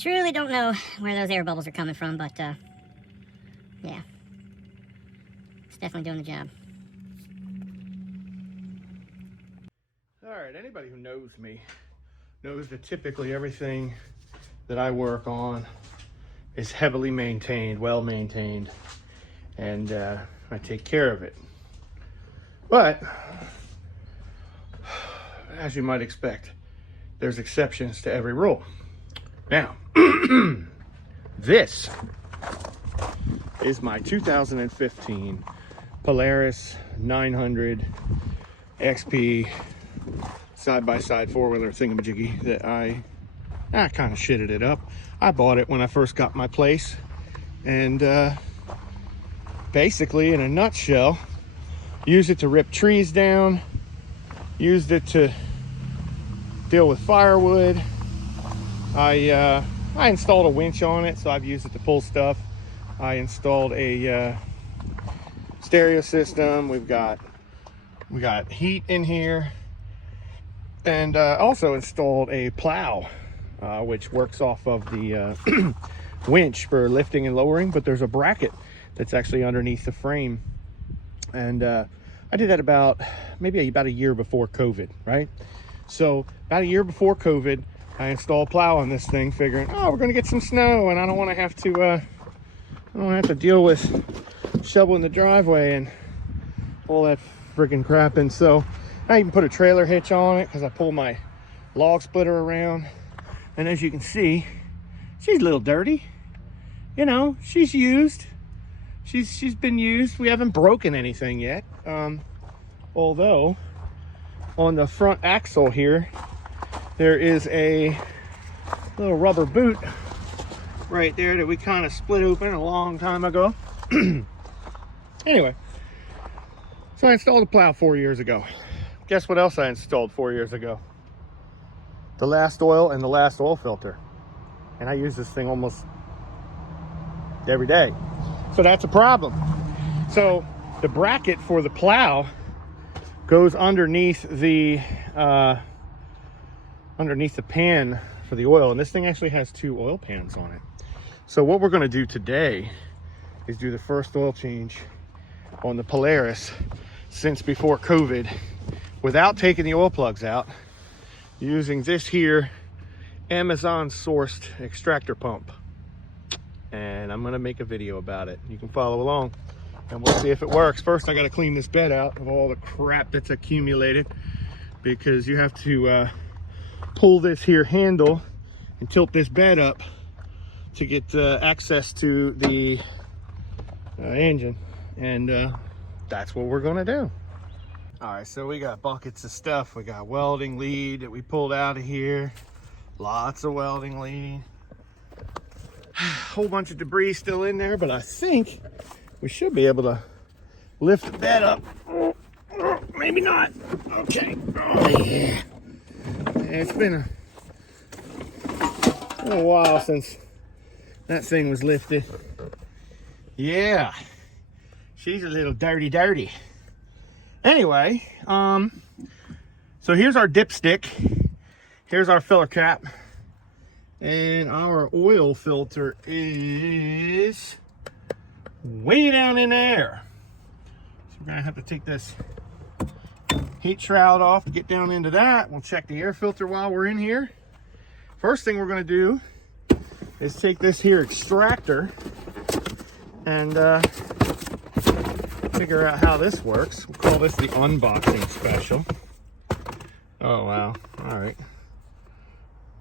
Truly don't know where those air bubbles are coming from, but yeah, it's definitely doing the job. All right, anybody who knows me knows that typically everything that I work on is heavily maintained, well maintained, and I take care of it. But as you might expect, there's exceptions to every rule. Now, this is my 2015 Polaris 900 XP side-by-side four-wheeler thingamajiggy that I kind of shitted it up. I bought it when I first got my place, and basically, in a nutshell, used it to rip trees down, used it to deal with firewood. I installed a winch on it, so I've used it to pull stuff. I installed a stereo system. We got heat in here, and also installed a plow, which works off of the winch for lifting and lowering. But there's a bracket that's actually underneath the frame, and I did that maybe about a year before COVID, right? So about a year before COVID, I installed a plow on this thing, figuring, oh, we're gonna get some snow, and I don't want to have to deal with shoveling the driveway and all that freaking crap. And so I even put a trailer hitch on it because I pull my log splitter around. And as you can see, she's a little dirty. You know, she's used. She's been used. We haven't broken anything yet. Although on the front axle here, there is a little rubber boot right there that we kind of split open a long time ago. Anyway, so I installed a plow 4 years ago. Guess what else I installed 4 years ago? The last oil and the last oil filter. And I use this thing almost every day. So that's a problem. So the bracket for the plow goes underneath the pan for the oil, and this thing actually has 2 oil pans on it. So what we're going to do today is do the first oil change on the Polaris since before COVID without taking the oil plugs out, using this here Amazon sourced extractor pump. And I'm going to make a video about it. You can follow along and we'll see if it works. First, I got to clean this bed out of all the crap that's accumulated, because you have to pull this here handle and tilt this bed up to get access to the engine. And that's what we're going to do. All right, so we got buckets of stuff. We got welding lead that we pulled out of here. Lots of welding lead. Whole bunch of debris still in there, but I think we should be able to lift the bed up. Maybe not. Okay. Oh, yeah. It's been a while since that thing was lifted. Yeah. She's a little dirty. Anyway, so here's our dipstick. Here's our filler cap. And our oil filter is way down in there. So we're gonna have to take this heat shroud off to get down into that. We'll check the air filter while we're in here. First thing we're gonna do is take this here extractor and figure out how this works. We'll call this the unboxing special. Oh, wow. All right.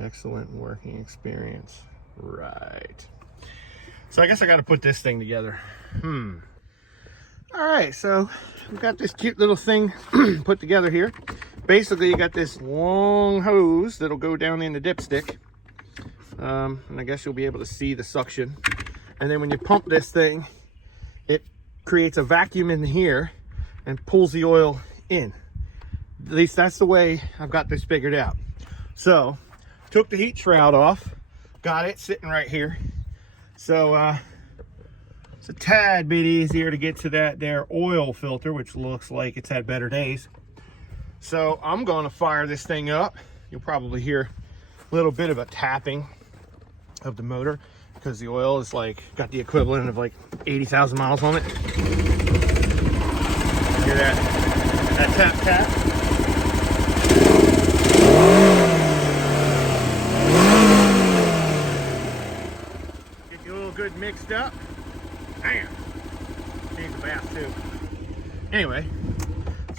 Excellent working experience. Right. So I guess I got to put this thing together. All right, so we've got this cute little thing put together here. Basically, you got this long hose that'll go down in the dipstick. And I guess you'll be able to see the suction. And then when you pump this thing, it creates a vacuum in here and pulls the oil in. At least that's the way I've got this figured out. So took the heat shroud off, got it sitting right here. So it's a tad bit easier to get to that there oil filter, which looks like it's had better days. So I'm going to fire this thing up. You'll probably hear a little bit of a tapping. of the motor, because the oil is like got the equivalent of like 80,000 miles on it. Hear that tap tap? Get you a little good mixed up. Bam! Change the bath too. Anyway,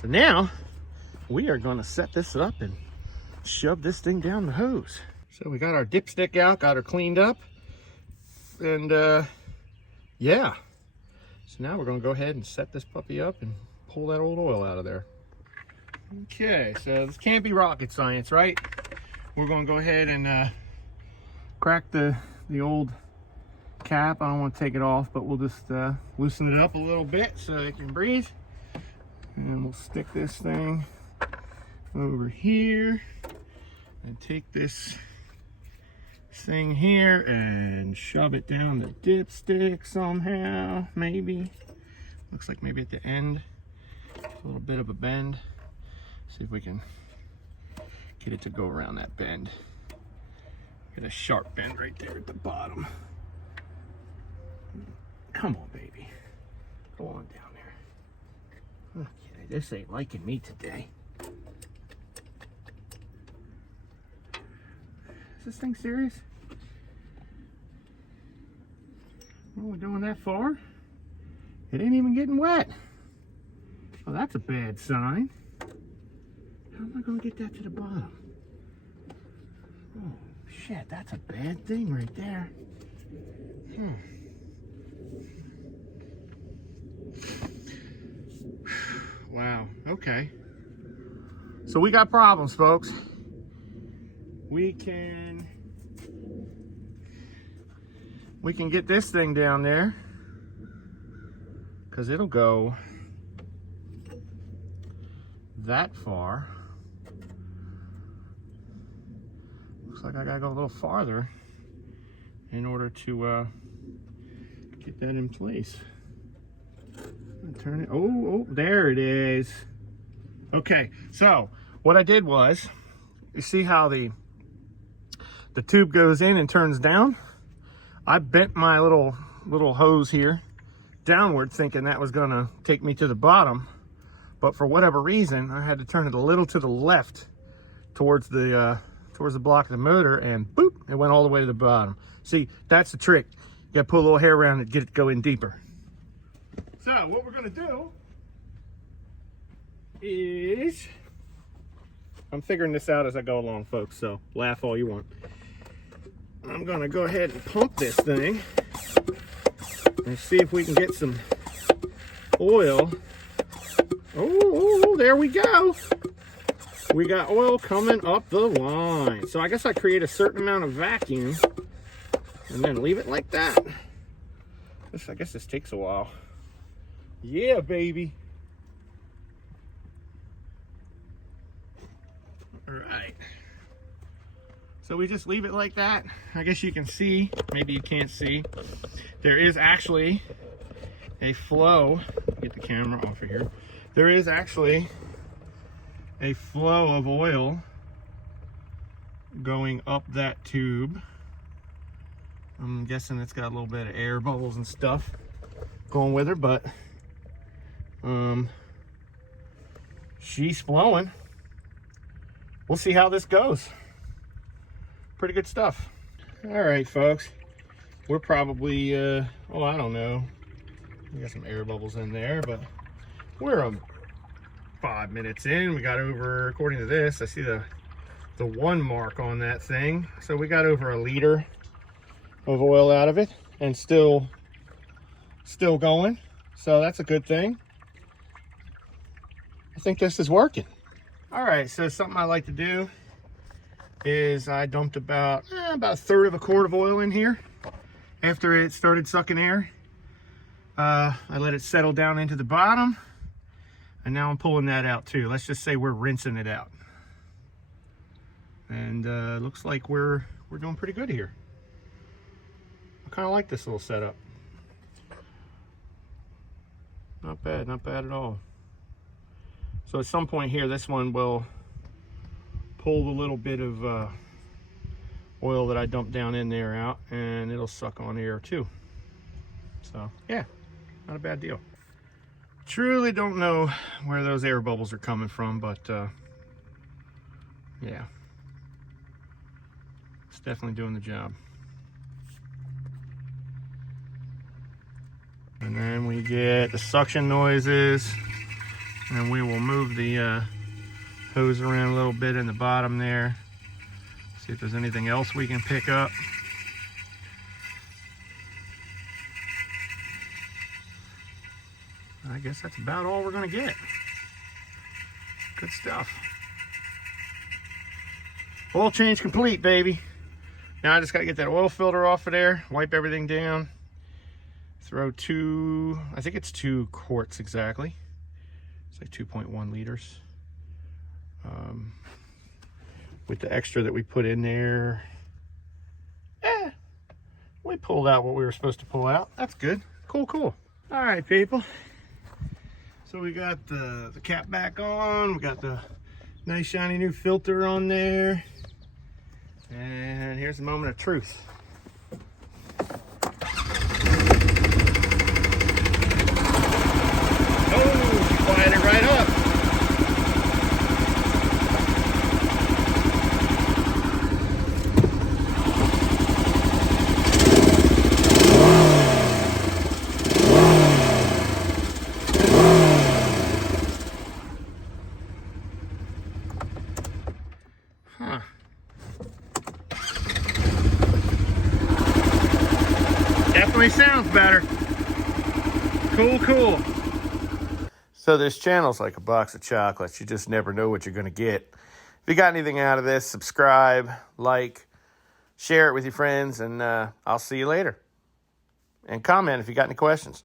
so now we are going to set this up and shove this thing down the hose. So we got our dipstick out, got her cleaned up, and yeah. So now we're going to go ahead and set this puppy up and pull that old oil out of there. Okay, so this can't be rocket science, right? We're going to go ahead and crack the old cap. I don't want to take it off, but we'll just loosen it up a little bit so it can breathe. And we'll stick this thing over here and take this thing here and shove it down the dipstick somehow, maybe. Looks like maybe at the end, a little bit of a bend. See if we can get it to go around that bend. Get a sharp bend right there at the bottom. Come on, baby. Go on down there. Okay, this ain't liking me today. Is this thing serious? Are we going that far? It ain't even getting wet. Oh, that's a bad sign. How am I going to get that to the bottom? Oh, shit, that's a bad thing right there. Wow, okay. So we got problems, folks. We can get this thing down there, because it'll go that far. Looks like I gotta go a little farther in order to get that in place. Turn it. Oh, there it is. Okay, so what I did was, you see how the tube goes in and turns down? I bent my little hose here downward, thinking that was gonna take me to the bottom, but for whatever reason I had to turn it a little to the left towards the block of the motor, and boop, it went all the way to the bottom. See, that's the trick. You gotta pull a little hair around it, get it to go in deeper. So what we're gonna do is, I'm figuring this out as I go along, folks, so laugh all you want. I'm gonna go ahead and pump this thing and see if we can get some oil. Oh, there we go. We got oil coming up the line. So I guess I create a certain amount of vacuum and then leave it like that. I guess this takes a while. Yeah, baby. All right. So we just leave it like that. I guess you can see, maybe you can't see, there is actually a flow. Get the camera off of here. There is actually a flow of oil going up that tube. I'm guessing it's got a little bit of air bubbles and stuff going with her, but she's flowing. We'll see how this goes. Pretty good stuff. All right, folks, we're probably I don't know, we got some air bubbles in there, but we're 5 minutes in. We got over, according to this, I see the 1 mark on that thing, so we got over 1 liter of oil out of it, and still going, so that's a good thing. I think this is working. All right, so something I like to do is I dumped about 1/3 of a quart of oil in here after it started sucking air. I let it settle down into the bottom, and now I'm pulling that out too. Let's just say we're rinsing it out, and looks like we're doing pretty good here. I kind of like this little setup. Not bad at all. So at some point here, this one will pull the little bit of oil that I dump down in there out, and it'll suck on air too. So yeah, not a bad deal. Truly don't know where those air bubbles are coming from, but yeah, it's definitely doing the job. And then we get the suction noises, and we will move the hose around a little bit in the bottom there. See if there's anything else we can pick up. I guess that's about all we're gonna get. Good stuff. Oil change complete, baby. Now I just gotta get that oil filter off of there, wipe everything down, throw I think it's 2 quarts exactly. It's like 2.1 liters. With the extra that we put in there, we pulled out what we were supposed to pull out. That's good. Cool, cool. All right, people. So we got the cap back on. We got the nice shiny new filter on there. And here's the moment of truth. Oh, she quieted right up. Huh. Definitely sounds better. Cool, cool. So this channel's like a box of chocolates. You just never know what you're going to get. If you got anything out of this, subscribe, like, share it with your friends, and I'll see you later. And comment if you got any questions.